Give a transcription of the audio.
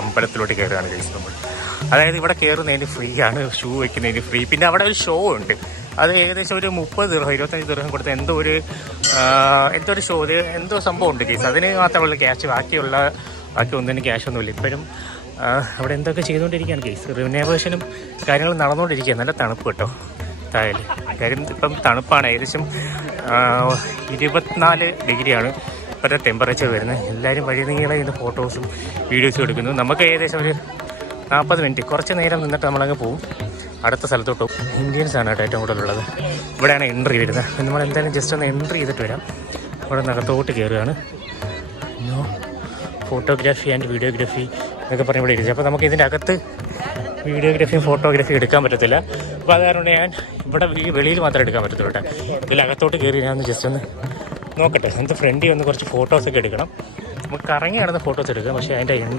അമ്പലത്തിലോട്ട് കയറുകയാണ് ഗൈസ് നമ്മൾ. അതായത് ഇവിടെ കയറുന്നതിന് ഫ്രീ ആണ്, ഷൂ വയ്ക്കുന്നതിന് ഫ്രീ. പിന്നെ അവിടെ ഒരു ഷോ ഉണ്ട്, അത് ഏകദേശം ഒരു 30 ദിർഹം 25 ദിർഹം കൊടുത്ത് എന്തോ ഒരു ഷോ, എന്തോ സംഭവം ഉണ്ട് ഗൈസ്. അതിന് മാത്രമുള്ള ക്യാഷ്, ബാക്കി ഒന്നിനും ക്യാഷൊന്നുമില്ല. ഇപ്പോഴും അവിടെ എന്തൊക്കെ ചെയ്തുകൊണ്ടിരിക്കുകയാണ് ഗൈസ്. റിനോവേഷനും കാര്യങ്ങളും നടന്നുകൊണ്ടിരിക്കുകയാണ്. നല്ല തണുപ്പ് കേട്ടോ താഴെ. കാര്യം ഇപ്പം തണുപ്പാണ്, ഏകദേശം 24 ഡിഗ്രിയാണ് ഇപ്പോഴത്തെ ടെമ്പറേച്ചർ വരുന്നത്. എല്ലാവരും വഴി നീളെ ഇത് ഫോട്ടോസും വീഡിയോസും എടുക്കുന്നു. നമുക്ക് ഏകദേശം ഒരു 40 മിനിറ്റ് കുറച്ച് നേരം നിന്നിട്ട് നമ്മളങ്ങ് പോകും അടുത്ത സ്ഥലത്തോട്ട് പോകും. ഇന്ത്യൻസാണ് കേട്ടോ ഏറ്റവും കൂടുതലുള്ളത്. ഇവിടെയാണ് എൻട്രി വരുന്നത്. നമ്മൾ എന്തായാലും ജസ്റ്റ് ഒന്ന് എൻട്രി ചെയ്തിട്ട് വരാം. ഇവിടെ നകത്തോട്ട് കയറുകയാണ്. ഫോട്ടോഗ്രാഫി ആൻഡ് വീഡിയോഗ്രാഫി എന്നൊക്കെ പറഞ്ഞ് ഇവിടെ ഇരിക്കും. അപ്പോൾ നമുക്ക് ഇതിൻ്റെ അകത്ത് വീഡിയോഗ്രാഫിയും ഫോട്ടോഗ്രാഫിയും എടുക്കാൻ പറ്റത്തില്ല. അപ്പോൾ അത് കാരണം ഞാൻ ഇവിടെ വെളിയിൽ മാത്രമേ എടുക്കാൻ പറ്റത്തുള്ളൂ കേട്ടോ. ഇതിലകത്തോട്ട് കയറി ഞാൻ ജസ്റ്റ് ഒന്ന് നോക്കട്ടെ. എന്നിട്ട് ഫ്രണ്ടിൽ വന്ന് കുറച്ച് ഫോട്ടോസൊക്കെ എടുക്കണം. നമുക്ക് കറങ്ങി നടന്ന് ഫോട്ടോസ് എടുക്കാം. പക്ഷേ അതിൻ്റെ